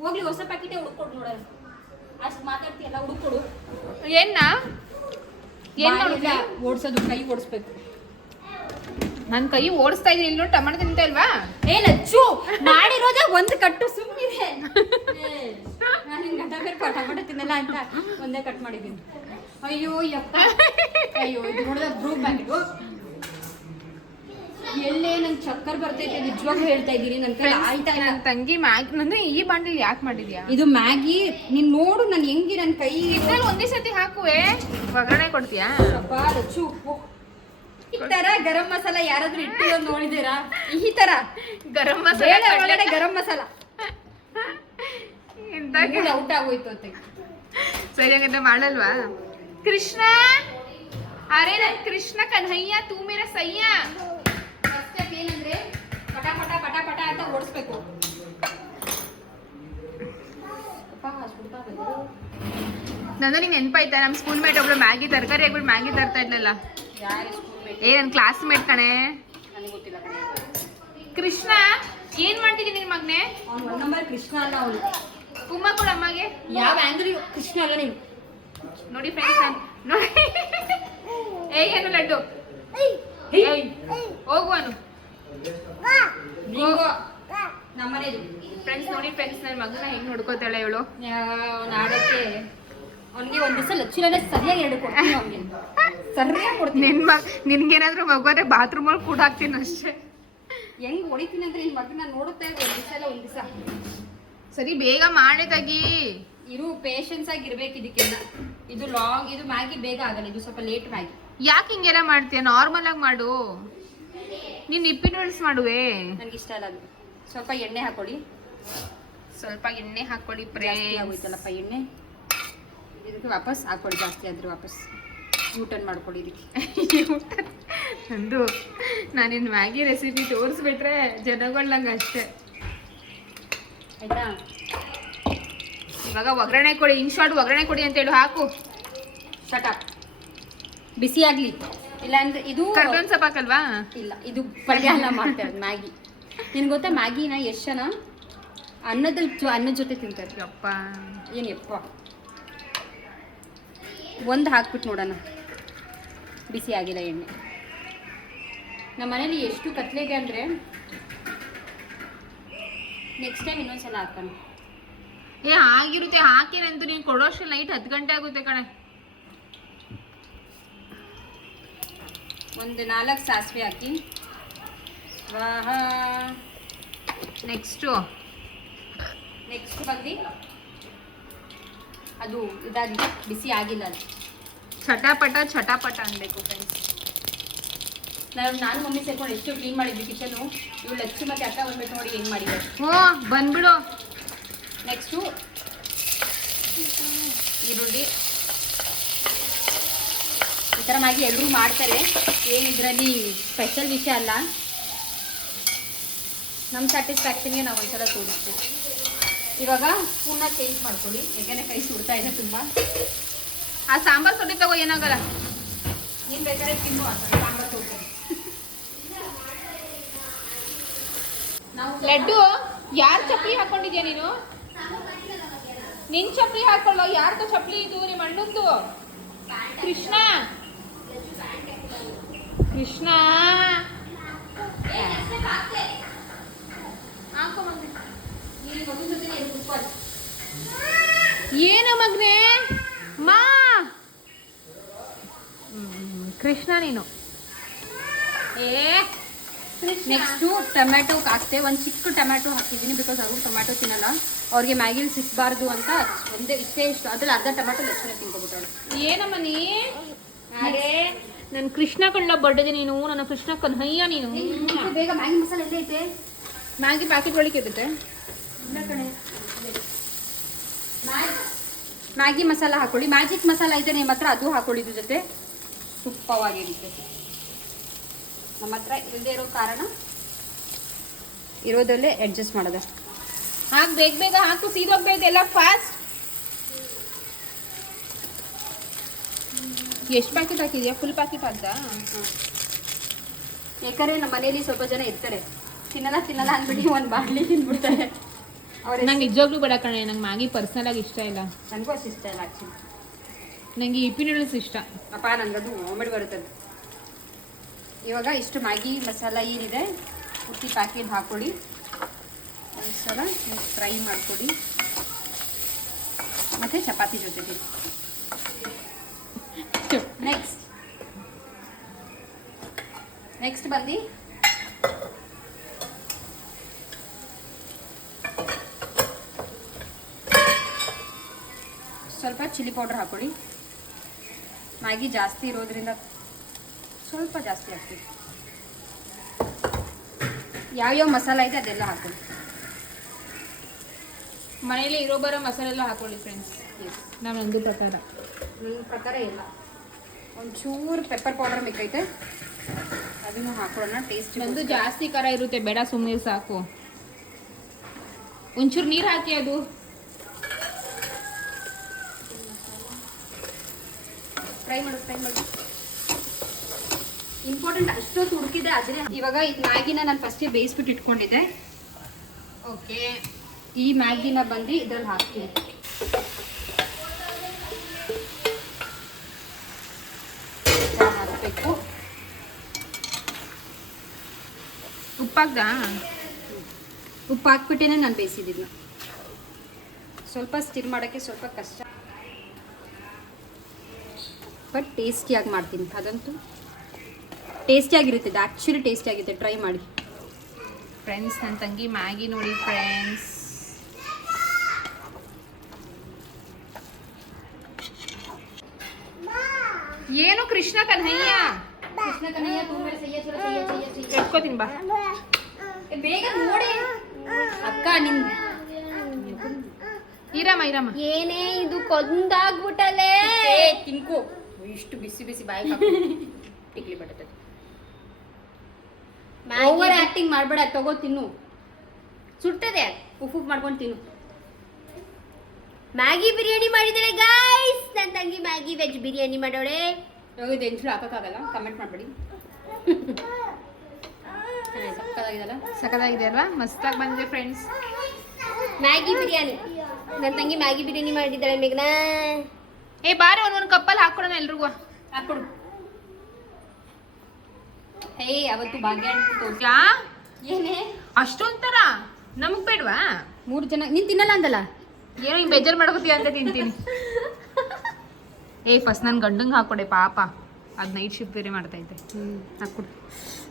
ಹೋಗ್ಲಿ ಹೊಸ ಪ್ಯಾಕೆಟೇ ಹುಡುಕೊಡು ನೋಡೋಣ. ಅಷ್ಟ್ ಮಾತಾಡ್ತೀಯಲ್ಲ ಹುಡುಕೊಡು ಏನ್ನ? ಏನ್ ಓಡ್ಸೋದು ಕೈ ಓಡಿಸ್ಬೇಕು. ನನ್ನ ಕೈ ಓಡಿಸ್ತಾ ಇದೀನಿ ಇಲ್ಲೂ ಟಮಾಟ ತಿಂತ ಇಲ್ವಾ? ಏನ್ ಅಚ್ಚು ಮಾಡಿರೋದೇ ಒಂದು ಕಟ್ಟು ಸುಮ್ಮನೆ ನಾನು ನಿನ್ ಟೊಮೆಟೊ ತಿನ್ನಲ್ಲ ಅಂತ ಒಂದೇ ಕಟ್ ಮಾಡಿದ್ದೀನಿ. ಅಯ್ಯೋ ಯಪ್ಪ. ಅಯ್ಯೋ ಇದು ಬ್ರೂ ಪ್ಯಾಕೆಟ್ ಎಲ್ಲೇ ನಂಗೆ ಚಕ್ಕರ್ ಬರ್ತೈತೆ ನಿಜವಾಗ್ಲೂ ಹೇಳ್ತಾ ಇದ್ದೀನಿ ನನ್ನ ಕೈ ಆಯ್ತಾ ಇಲ್ಲ. ನನ್ನ ತಂಗಿ ಮ್ಯಾಗಿ ನಂದು ಈ ಬಾಂಡಲ್ ಯಾಕೆ ಮಾಡಿದ್ಯಾ? ಇದು ಮ್ಯಾಗಿ ನೀನ್ ನೋಡು ನಾನು ಹೆಂಗಿ ನನ್ನ ಕೈ ಇದ್ರಲ್ಲಿ ಒಂದೇ ಸತಿ ಹಾಕುವೆ? ಒಗ್ಗರಣೆ ಕೊಡ್ತೀಯಾ? ಲಚ್ಚು ಉಪ್ಪು ಈ ತರ ಗರಂ ಮಸಾಲ ಯಾರಾದ್ರೂ ಇಟ್ಟು ನೋಡಿದೀರಾ ಈ ತರ. ಗರಂ ಮಸಾಲ ಮಸಾಲೆ ಒಳಗಡೆ ಗರಂ ಮಸಾಲ. ಎಂತ ಔಟ್ ಆಗೋಯ್ತು ಅಂತ ಸರಿ ಹಂಗಂದ್ರೆ ಮಾಡಲ್ವಾ ಕೃಷ್ಣ? ಅರೆ ನನ್ ಕೃಷ್ಣ ಕನ್ಹಯ್ಯ ತೂ ಮೇರ ಸಯ್ಯ. ಪಟ ಪಟ ಪಟ ಪಟ ಅಂತ ಓಡಿಸ್ಬೇಕು. ನಂದು ನಿಂಗೆ ನೆನಪಾಯ್ತಾ ನಮ್ಮ ಸ್ಕೂಲ್ ಮೇಟ್ ಒಬ್ಳು ಮ್ಯಾಗಿ ತರಕಾರಿ ಆಗ್ಬಿಟ್ಟು ಮ್ಯಾಗಿ ತರ್ತಾ ಇದ್ಲಲ್ಲ ಯಾರು ಸ್ಕೂಲ್ ಮೇಟ್ ಏ ನನ್ನ ಕ್ಲಾಸ್ ಮೇಟ್ ಕಣೆ. ನನಗೆ ಗೊತ್ತಿಲ್ಲ ಕಣೆ. ಕೃಷ್ಣ ಏನ್ ಮಾಡ್ತಿದ್ದೀನಿ ನಿನ್ ಮಗ್ನೆ? ನಂಬರ್ ಕೃಷ್ಣ ಅಲ್ಲ ಅವನು ಕುಮ್ಮ ಕೂಡ ಅಮ್ಮಗೆ. ಯಾವ ಆಂಗ್ರಿ ಕೃಷ್ಣ ಅಲ್ಲ ನೀವು ನೋಡಿ ಫ್ರೆಂಡ್ಸ್ ನೋಡಿ. ಏ ಏನು ಲಡ್ಡು? ಏಯ್, ಹೋಗುವನು ನಮ್ಮನೇದು ಫ್ರೆಂಡ್ಸ್ ನೋಡಿ ಫ್ರೆಂಡ್ಸ್ ನನ್ನ ಮಗನ ಹೆಂಗ್ ನೋಡ್ಕೋತಾಳೆ ಇವಳು ಅವ್ನು ಆಡೋಕ್ಕೆ ಅವನಿಗೆ ಒಂದು ದಿವಸ ಲಕ್ಷಣನೇ ಸರಿಯಾಗಿ ಎರಡು ಕೊಡ್ತೀನಿ ಅವನಿಗೆ. ಸರಿಯಾಗಿ ಕೊಡ್ತೀನಿ. ನಿನ್ ಮಗ್ ನಿನ್ಗೇನಾದ್ರೂ ಮಗುವಾದ್ರೆ ಬಾತ್ರೂಮ್ ಅಲ್ಲಿ ಕೂಡ ಹಾಕ್ತೀನಿ ಅಷ್ಟೇ. ಹೆಂಗ್ ಹೊಡಿತೀನಿ ಅಂದ್ರೆ ಈ ಮಗನ ನೋಡುತ್ತಾ ಒಂದು ದಿವಸ ಒಂದು ದಿವಸ. ಸರಿ ಬೇಗ ಮಾಡಿ ತಗಿ. ಇರು ಪೇಷನ್ಸ್ ಆಗಿ ಇರ್ಬೇಕು ಇದಕ್ಕೆಲ್ಲ. ಇದು ಲಾಂಗ್ ಇದು ಮ್ಯಾಗಿ ಬೇಗ ಆಗಲ್ಲ ಇದು ಸ್ವಲ್ಪ ಲೇಟ್ ಮ್ಯಾಗಿ. ಯಾಕೆ ಹಿಂಗೆಲ್ಲ ಮಾಡ್ತೀಯ? ನಾರ್ಮಲ್ ಆಗಿ ಮಾಡು. ನೀನ್ ಇಪ್ಪಿ ನೂಡಲ್ಸ್ ಮಾಡುವೆ? ನನಗೆ ಇಷ್ಟ ಇಲ್ಲ ಅದು ಸ್ವಲ್ಪ ಎಣ್ಣೆ ಹಾಕೊಳ್ಳಿ ಸ್ವಲ್ಪ ಎಣ್ಣೆ ಹಾಕೊಳ್ಳಿ ಪ್ರೇ ಆಗೋಯ್ತಲ್ಲಪ್ಪ ಎಣ್ಣೆ? ಇದಕ್ಕೆ ವಾಪಸ್ ಹಾಕೊಳ್ಳಿ ಜಾಸ್ತಿ ಆದ್ರೆ ವಾಪಸ್. ಊಟನ್ ಮಾಡ್ಕೊಳ್ಳಿ ಇದಕ್ಕೆ. ನಂದು ನಾನಿನ್ ಮ್ಯಾಗಿ ರೆಸಿಪಿ ತೋರಿಸ್ಬಿಟ್ರೆ ಜನಗಳಂಗೆ ಅಷ್ಟೇ. ಆಯ್ತಾ? ಇವಾಗ ಒಗ್ಗರಣೆ ಕೊಡಿ ಇನ್ ಶಾರ್ಟ್ ಒಗ್ಗರಣೆ ಕೊಡಿ ಅಂತ ಹೇಳು ಹಾಕು. ಸಟ ಬಿಸಿ ಆಗ್ಲಿ. ಇಲ್ಲ ಅಂದ್ರೆ ಇದು ಕರ್ಬೇವಿನ ಸೊಪ್ಪು ಹಾಕಲ್ವಾ? ಇಲ್ಲ ಇದು ಪಲ್ಯ ಎಲ್ಲ ಮಾಡ್ತಾರೆ ಮ್ಯಾಗಿ. ನಿನ್ಗೆ ಗೊತ್ತಾ ಮ್ಯಾಗಿನ ಎಷ್ಟು ಜನ ಅನ್ನದ ಜೊ- ಅನ್ನದ ಜೊತೆ ತಿಂತಾರೆ. ಯಪ್ಪ. ಏನು ಯಪ್ಪ. ಒಂದು ಹಾಕ್ಬಿಟ್ಟು ನೋಡೋಣ. ಬಿಸಿ ಆಗಿಲ್ಲ ಎಣ್ಣೆ. ನಮ್ಮ ಮನೇಲಿ ಎಷ್ಟು ಕತ್ಲೆಗೆ ಅಂದರೆ ನೆಕ್ಸ್ಟ್ ಟೈಮ್ ಇನ್ನೊಂದ್ಸಲ ಹಾಕೋಣ. ಏ ಆಗಿರುತ್ತೆ ಹಾಕಿರಂತೂ ನೀನು ಕೊಡೋಷ್ಟು ನೈಟ್ ಹತ್ತು ಗಂಟೆ ಆಗುತ್ತೆ ಕಣೆ. ಒಂದು ನಾಲ್ಕು ಸಾಸಿವೆ ಹಾಕಿ. ಸ್ವಾಹ ನೆಕ್ಸ್ಟು ನೆಕ್ಸ್ಟ್ ಬಂದು ಅದು ಇದಾಗಿ ಬಿಸಿ ಆಗಿಲ್ಲ ಅದು. ಚಟಾಪಟ ಚಟಾಪಟ ಅನ್ಬೇಕು ಫ್ರೆಂಡ್ಸ್ ನಾವು ನಾನು ಮಮ್ಮಿ ಸೇರ್ಕೊಂಡು ಎಷ್ಟು ಕ್ಲೀನ್ ಮಾಡಿದ್ವಿ ಕಿಚನು ಇವು ಲಚ್ಚು ಮತ್ತೆ ಅಕ್ಕ ಬಂದ್ಬಿಟ್ಟು ನೋಡಿ ಹೆಂಗೆ ಮಾಡಿದ್ರು. ಹ್ಞೂ ಬಂದ್ಬಿಡು. ನೆಕ್ಸ್ಟು ಈರುಳ್ಳಿ. ಈ ಎಲ್ಲರೂ ಮಾಡ್ತಾರೆ. ಏನು ಇದರಲ್ಲಿ ಸ್ಪೆಷಲ್ ವಿಷಯ ಅಲ್ಲ. ನಮ್ಮ ಸ್ಯಾಟಿಸ್ಫ್ಯಾಕ್ಷನ್ಗೆ ನಾವು ಒಂದ್ಸಲ ತೋರಿಸ್ತೀವಿ. ಇವಾಗ ಪೂರ್ಣ ಚೇಂಜ್ ಮಾಡ್ಕೊಳ್ಳಿ. ಯಾಕೆಂದರೆ ಕೈ ಸುಡ್ತಾ ಇದೆ ತುಂಬ. ಆ ಸಾಂಬಾರು ಸೊಟ್ಟಿ ತಗೋ, ಏನಾಗಲ್ಲ? ನೀನು ಬೇಕಾದ್ರೆ ತಿನ್ನು, ಆ ಸಾಂಬಾರು ನಾವು ಲಡ್ಡು, ಯಾರು ಚಪ್ಪಲಿ ಹಾಕೊಂಡಿದ್ಯಾ ನೀನು? ನಿನ್ ಚಪ್ಪಲಿ ಹಾಕೊಳ್ಳೋ ಯಾರ್ದು ಚಪ್ಪಲಿ ಇದು? ನಿಮ್ಮ ಅಣ್ಣಂದು? ಕೃಷ್ಣ. ಕೃಷ್ಣ. ಏನು ಮಗ್ನೆ? ಮಾ. ಕೃಷ್ಣ ನೀನು. ಏ ನೆಕ್ಸ್ಟು ಟೊಮ್ಯಾಟೊ ಹಾಕ್ತೆ. ಒಂದು ಚಿಕ್ಕ ಟೊಮ್ಯಾಟೊ ಹಾಕಿದ್ದೀನಿ ಬಿಕಾಸ್ ಅವರು ಟೊಮ್ಯಾಟೊ ತಿನ್ನಲ್ಲ. ಅವ್ರಿಗೆ ಮ್ಯಾಗಿಲಿ ಸಿಕ್ಬಾರ್ದು ಅಂತ ಒಂದೇ ಇಷ್ಟೇ ಇಷ್ಟು. ಅದ್ರಲ್ಲಿ ಅರ್ಧ ಟೊಮ್ಯಾಟೊ ಲಕ್ಷಣ ತಿನ್ಕೊಬಿಟ್ಟವಳು. ಏನಮ್ಮ ನೀ? ನನ್ನ ಕೃಷ್ಣ ಕಣ್ಣ ಬರ್ಡದೆ ನೀನು ನನ್ನ ಕೃಷ್ಣ ಕನ್ಹಯ್ಯ ನೀನು. ಬೇಗ ಮ್ಯಾಗಿ ಮಸಾಲೆ ಎಲ್ಲ ಐತೆ. ಮ್ಯಾಗಿ ಪ್ಯಾಕೆಟ್ ಒಳಗೆ ಇರುತ್ತೆ. ಮ್ಯಾಗಿ ಮಸಾಲ ಹಾಕೊಳ್ಳಿ. ಮ್ಯಾಜಿಕ್ ಮಸಾಲ ಇದೆ ನಿಮ್ಮ ಹತ್ರ ಅದು ಹಾಕೊಳ್ಳಿ ಇದ್ರ ಜೊತೆ. ತುಪ್ಪವಾಗಿರುತ್ತೆ ನಮ್ಮ ಹತ್ರ ಇಲ್ಲದೆ ಇರೋ ಕಾರಣ ಇರೋದಲ್ಲೇ ಅಡ್ಜಸ್ಟ್ ಮಾಡೋದ ಹಾಕ್ ಬೇಗ ಬೇಗ ಹಾಕು ಸೀದೋಗ್ಬೇಕು ಎಲ್ಲ ಫಾಸ್ಟ್ ಎಷ್ಟು ಪ್ಯಾಕೆಟ್ ಹಾಕಿದ್ಯಾ? ಫುಲ್ ಪ್ಯಾಕೆಟ್ ಹಾಕ್ದಾ ಯಾಕಂದ್ರೆ ನಮ್ಮ ಮನೇಲಿ ಸ್ವಲ್ಪ ಜನ ಇರ್ತಾರೆ. ತಿನ್ನಲ್ಲ ತಿನ್ನಲ್ಲ ಅಂದ್ಬಿಟ್ಟು ಒಂದು ಬಾಟ್ಲಿ ತಿಂದ್ಬಿಡ್ತಾರೆ ಅವ್ರು ನಂಗೆ ನಿಜವಾಗ್ಲೂ ಬೇಡ ಕಣೆ. ನಂಗೆ ಮ್ಯಾಗಿ ಪರ್ಸನಲ್ ಆಗಿ ಇಷ್ಟ ಇಲ್ಲ. ನನಗೂ ಅಷ್ಟು ಇಷ್ಟ ಇಲ್ಲ ಆ್ಯಕ್ಚುಲಿ ನಂಗೆ ಇಪ್ಪಿ ನೂಡಲ್ಸ್ ಇಷ್ಟ. ಅಪ್ಪ ನನಗದು ವಾಮಿಟ್ ಬರುತ್ತದೆ. ಇವಾಗ ಇಷ್ಟು ಮ್ಯಾಗಿ ಮಸಾಲ ಏನಿದೆ ಉಪ್ಪಿ ಪ್ಯಾಕೆಟ್ ಹಾಕೊಳ್ಳಿ. ಒಂದು ಸಲ ಫ್ರೈ ಮಾಡ್ಕೊಡಿ. ಮತ್ತು ಚಪಾತಿ ಜೊತೆಗೆ. ನೆಕ್ಸ್ಟ್ ನೆಕ್ಸ್ಟ್ ಬಂದು ಸ್ವಲ್ಪ ಚಿಲ್ಲಿ ಪೌಡರ್ ಹಾಕೊಳ್ಳಿ ಮ್ಯಾಗಿ ಜಾಸ್ತಿ ಇರೋದ್ರಿಂದ ಸ್ವಲ್ಪ ಜಾಸ್ತಿ ಹಾಕ್ತೀವಿ ಯಾವ್ಯಾವ ಮಸಾಲ ಇದೆ ಅದೆಲ್ಲ ಹಾಕೊಳ್ಳಿ ಮನೆಯಲ್ಲಿ ಇರೋ ಬರೋ ಮಸಾಲೆ ಎಲ್ಲ ಹಾಕೊಳ್ಳಿ ಫ್ರೆಂಡ್ಸ್ ನಾವು ಒಂದು ಪ್ರಕಾರ. ನನ್ನ ಪ್ರಕಾರ ಇಲ್ಲ ಒಂಚೂರು ಪೆಪ್ಪರ್ ಪೌಡರ್ ಬೇಕೈತೆ. ಅದನ್ನು ಹಾಕೊಳ್ಳೋಣ ಟೇಸ್ಟ್ ನಂದು ಜಾಸ್ತಿ ಖಾರ ಇರುತ್ತೆ ಬೇಡ ಸುಮ್ಮನೆ ಸಾಕು. ಒಂಚೂರು ನೀರು ಹಾಕಿ ಅದು. ಫ್ರೈ ಮಾಡು ಫ್ರೈ ಮಾಡು. ಇಂಪಾರ್ಟೆಂಟ್ ಅಷ್ಟೊತ್ತು ಹುಡುಕಿದೆ ಅದನ್ನೇ ಇವಾಗ ಈ ಮ್ಯಾಗಿನ ನಾನು ಫಸ್ಟೇ ಬೇಯಿಸ್ಬಿಟ್ಟು ಇಟ್ಕೊಂಡಿದ್ದೆ. ಓಕೆ ಈ ಮ್ಯಾಗಿನ ಬಂದು ಇದ್ರಲ್ಲಿ ಹಾಕ್ತೀನಿ ಚೆನ್ನಾಗ್ ಹಾಕ್ಬೇಕು ಉಪ್ಪಾಗ್ದಾ ಉಪ್ಪು ಹಾಕ್ಬಿಟ್ಟೇನೆ ನಾನು ಬೇಯಿಸಿದ್ದೀನಿ ಸ್ವಲ್ಪ ಸ್ಟಿರ್ ಮಾಡೋಕ್ಕೆ ಸ್ವಲ್ಪ ಕಷ್ಟ. ಬಟ್ ಟೇಸ್ಟಿಯಾಗಿ ಮಾಡ್ತೀನಿ. ಅದಂತೂ ಟೇಸ್ಟಿಯಾಗಿರುತ್ತೆ ಇದು ಆ್ಯಕ್ಚುಲಿ ಟೇಸ್ಟಿಯಾಗಿರುತ್ತೆ ಟ್ರೈ ಮಾಡಿ. ಫ್ರೆಂಡ್ಸ್ ನನ್ನ ತಂಗಿ ಮ್ಯಾಗಿ ನೋಡಿ ಫ್ರೆಂಡ್ಸ್ ಏನು ಕೃಷ್ಣ ಕನ್ಹಯ್ಯ? ಎತ್ಕೋತೀನಿ ಬಾ. ಬೇಗ ನೋಡಿ. ಅಕ್ಕ ನಿನ್ ಇರಮ್ಮ ಇರಮ್ಮ ಏನೇ ಇದು ಕೊಂದಾಗ್ಬಿಟ್ಟಲೆ ತಿನ್ಕೋ ಇಷ್ಟು ಬಿಸಿ ಬಿಸಿ ಬಾಯಿ ಟಿಕ್ಲಿ ಬರ್ತದೆ. ಓವರ್ ಆಕ್ಟಿಂಗ್ ಮಾಡಬೇಡ ತಗೋ ತಿನ್ನು. ಸುಟ್ಟದೆ ಉಫ್ ಮಾಡ್ಕೊಂಡು ತಿನ್ನು. ಮ್ಯಾಗಿ ಬಿರಿಯಾನಿ ಮಾಡಿದರೆ ಗಾಯ್ಸ್ ನನ್ನ ತಂಗಿ ಮ್ಯಾಗಿ ವೆಜ್ ಬಿರಿಯಾನಿ ಮಾಡೋಳೆ. ಇದು ಎಂಚು ಹಾಕೋಕ್ಕಾಗಲ್ಲ? ಕಮೆಂಟ್ ಮಾಡಬೇಡಿ. ಸಕ್ಕದಾಗಿದೆಲ್ಲ ಸಖತ್ತಾಗಿದೆ ಅಲ್ವಾ? ಮಸ್ತಾಗಿ ಬಂದಿದೆ ಫ್ರೆಂಡ್ಸ್ ಮ್ಯಾಗಿ ಬಿರಿಯಾನಿ. ನನ್ನ ತಂಗಿ ಮ್ಯಾಗಿ ಬಿರಿಯಾನಿ ಮಾಡಿದ್ದಾಳೆ ಮೇಘನಾ. ಏ ಬಾರಿ ಒಂದೊಂದು ಕಪ್ಪಲ್ಲಿ ಹಾಕ್ಕೊಡೋಣ ಎಲ್ರಿಗೂ. ಹಾಕ್ಕೊಡು. ಹೇ ಅವತ್ತು ಭಾಗ್ಯ ತೋರ್ಸ. ಏನೇ? ಅಷ್ಟೊಂಥರ? ನಮಗೆ ಬೇಡವಾ? ಮೂರು ಜನ ನೀನು ತಿನ್ನಲ್ಲ ಅಂದಲ್ಲ? ಏನೋ ಹಿಂಗೆ ಬೇಜಾರು ಮಾಡ್ಕೋತೀಯ ಅಂತ ತಿಂತೀನಿ. ಏ ಫಸ್ಟ್ ನನ್ ಗಂಡಂಗ್ ಹಾಕೊಡೆ ಪಾಪ. ಅದ್ ನೈಟ್ ಶಿಫ್ಟ್ ಬೇರೆ ಮಾಡ್ತಾ ಇದ್ದೆ ಹ್ಮ್ ಹಾಕೊಡು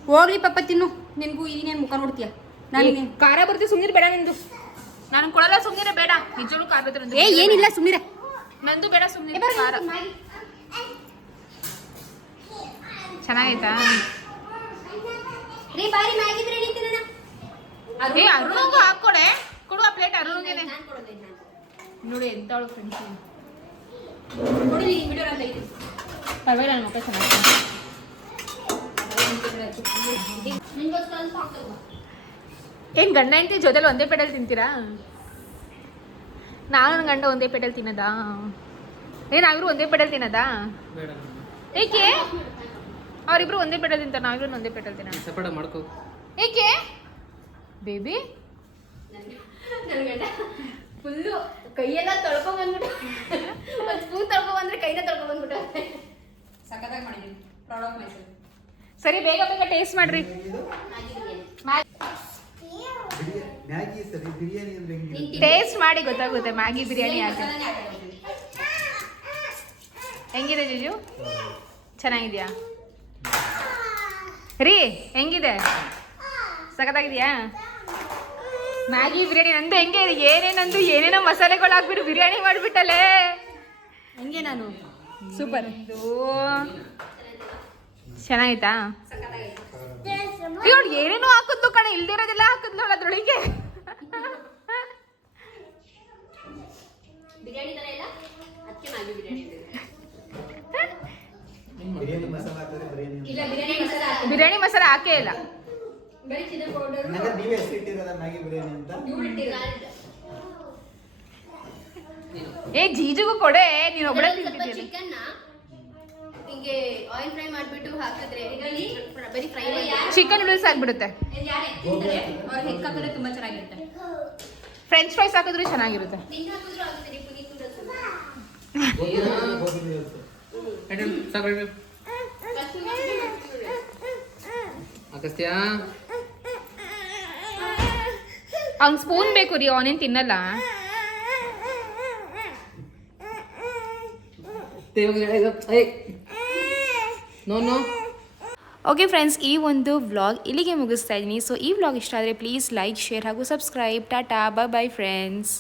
ಹೋಗ್ಲಿ ಪಾಪ ತಿನ್ನು. ನಿನ್ಗೂ ಇನ್ನೇನು ಮುಖ ನೋಡ್ತೀಯ? ನಾನು ಖಾರ ಬರ್ತೀವಿ ಸುಮ್ನಿರ್ ಬೇಡ ನಿಂದು. ನಾನು ಕೊಡಲ್ಲ ಸುಮ್ಮನೆ ಬೇಡ. ನಿಜವೂ ಖಾರ ಬರ್ತಾರೆ ಏ ಏನಿಲ್ಲ ಸುಮ್ಮನೆ ನಂದು ಬೇಡ ಸುಮ್ಮನೆ ಖಾರ. ಚೆನ್ನಾಗೈತಾ? ರೀ ಬಾರಿ ಮ್ಯಾಗಿದ್ರೆ ನಿಂತಿನ ಏ ಅರುಣಗೂ ಹಾಕೊಡೆ. ಕೊಡು ಆ ಪ್ಲೇಟ್ ನಾನು. ನೋಡಿ ಎಂತವಳು ಫ್ರೆಂಡ್ಸ್ ಕೊಡು ನೀನು ವಿಡಿಯೋ ಅಂತ ಇದು ಪರವಾಗಿಲ್ಲ ಚೆನ್ನಾಗಿ ಹಾಕೋದು ಏನ್ ಗಂಡ ಹೆಂಡತಿ ಜೊತೆಲಿ ಒಂದೇ ಪೇಟಲ್ಲಿ ತಿಂತೀರಾ? ನಾನು ನನ್ನ ಗಂಡ ಒಂದೇ ಪೆಟಲ್ ತಿನ್ನದಾ? ಏ ನಾವಿಬ್ರು ಒಂದೇ ಪೇಟಲ್ಲಿ ತಿನ್ನದಾ? ಏಕೆ? ಅವರಿಬ್ರು ಒಂದೇ ಪೇಟಲ್ಲಿ ತಿಂತಾರೆ ನಾವಿಬ್ರು ಒಂದೇ ಪೆಟಲ್ ತಿನ್ನೋಣ ಮಾಡ್ಕೋ. ಏಕೆ? ಬೇಬಿ? ಫುಲ್ಲು ಕೈಯೆಲ್ಲ ತೊಳ್ಕೊ ಬಂದ್ಬಿಟ್ಟು ಒಂದು ಸ್ಪೂನ್ ತೊಳ್ಕೊ ಬಂದ್ರೆ ಕೈನ ತೊಳ್ಕೊ ಬಂದ್ಬಿಟ್ಟು. ಸಖತ್ತಾಗಿ ಮಾಡಿದ್ದೀನಿ ಪ್ರೌಡ್ ಆಫ್ ಮೈಸೆಲ್ಫ್ ಸರಿ ಬೇಗ ಬೇಗ ಟೇಸ್ಟ್ ಮಾಡ್ರಿ. ಮ್ಯಾಗಿ ಸರಿ ಬಿರಿಯಾನಿ ಅಂದ್ರೆ ಹೆಂಗಿರುತ್ತೆ ಟೇಸ್ಟ್ ಮಾಡಿ ಗೊತ್ತಾಗುತ್ತೆ ಮ್ಯಾಗಿ ಬಿರಿಯಾನಿ ಹಾಕಿ ಹೆಂಗಿದೆ ಜಿಜು? ಚೆನ್ನಾಗಿದ್ಯಾ? ರೀ ಹೆಂಗಿದೆ? ಸಖತ್ತಾಗಿದ್ಯಾ? ಮ್ಯಾಗಿ ಬಿರಿಯಾನಿ ನಂದು ಹೆಂಗೆ ಇದೆ? ಏನೇನಂದು ಏನೇನೋ ಮಸಾಲೆಗಳು ಹಾಕ್ಬಿಟ್ಟು ಬಿರಿಯಾನಿ ಮಾಡಿಬಿಟ್ಟಲ್ಲೇ. ಹಂಗೆ ನಾನು? ಸೂಪರ್. ಚೆನ್ನಾಗಿತ್ತಾ ನೋಡಿ ಏನೇನೋ ಹಾಕಿದ್ಲು ಕಣ ಇಲ್ದಿರೋದೆಲ್ಲ ಹಾಕಿದ್ಲು ಅದ್ರೊಳಗೆ. ಬಿರಿಯಾನಿ ತರ ಇಲ್ಲ? ಅದಕ್ಕೆ ಮ್ಯಾಗಿ ಬಿರಿಯಾನಿ ಬಿರಿಯಾನಿ ಮಸಾಲ ಹಾಕಿದ್ರೆ ಬಿರಿಯಾನಿ ಇಲ್ಲ ಬಿರಿಯಾನಿ ಮಸಾಲ ಬಿರಿಯಾನಿ ಮಸಾಲ ಹಾಕೇ ಇಲ್ಲ. ಬರೀ ಚಿನ್ನ ಪೌಡರ್ ನಂಗೆ ನೀವೇ ಹೆಸರಿಟ್ಟಿರೋದ ಮ್ಯಾಗಿ ಬಿರಿಯಾನಿ ಅಂತ. ಏ ಜೀಜುಗೂ ಕೊಡೆ ನೀನು ಒಬ್ಬಳೆ ಸ್ವಲ್ಪ ತಿಂತಿದ್ದೀರಿ ಚಿಕನ್ನ ಹಿಂಗೆ ಆಯಿಲ್ ಫ್ರೈ ಮಾಡ್ಬಿಟ್ಟು ಹಾಕಿದ್ರೆ ಇದರಲ್ಲಿ ಬರೀ ಫ್ರೈ ಚಿಕನ್ ನೂಡಲ್ಸ್ ಆಗ್ಬಿಡುತ್ತೆ. ಅವ್ರಿಗೆ ಹೆಕ್ ಹಾಕಿದ್ರೆ ತುಂಬಾ ಚೆನ್ನಾಗಿರುತ್ತೆ. ಫ್ರೆಂಚ್ ಫ್ರೈಸ್ ಹಾಕಿದ್ರೆ ಚೆನ್ನಾಗಿರುತ್ತೆ. ನಿನ್ನ ಹಾಕಿದ್ರು ಆಗುತ್ತೆ ರೀ ಪುನೀತ್ ಅವ್ನ್ ಸ್ಪೂನ್ ಬೇಕು ರೀ ಅವನೇನ್ ತಿನ್ನಲ್ಲ. ನೋ ನೋ ಓಕೆ ಫ್ರೆಂಡ್ಸ್ ಈ ಒಂದು ವ್ಲಾಗ್ ಇಲ್ಲಿಗೆ ಮುಗಿಸ್ತಾ ಇದ್ದೀನಿ ಸೊ ಈ ವ್ಲಾಗ್ ಇಷ್ಟ ಆದರೆ ಪ್ಲೀಸ್ ಲೈಕ್ ಶೇರ್ ಹಾಗೂ subscribe tata bye bye friends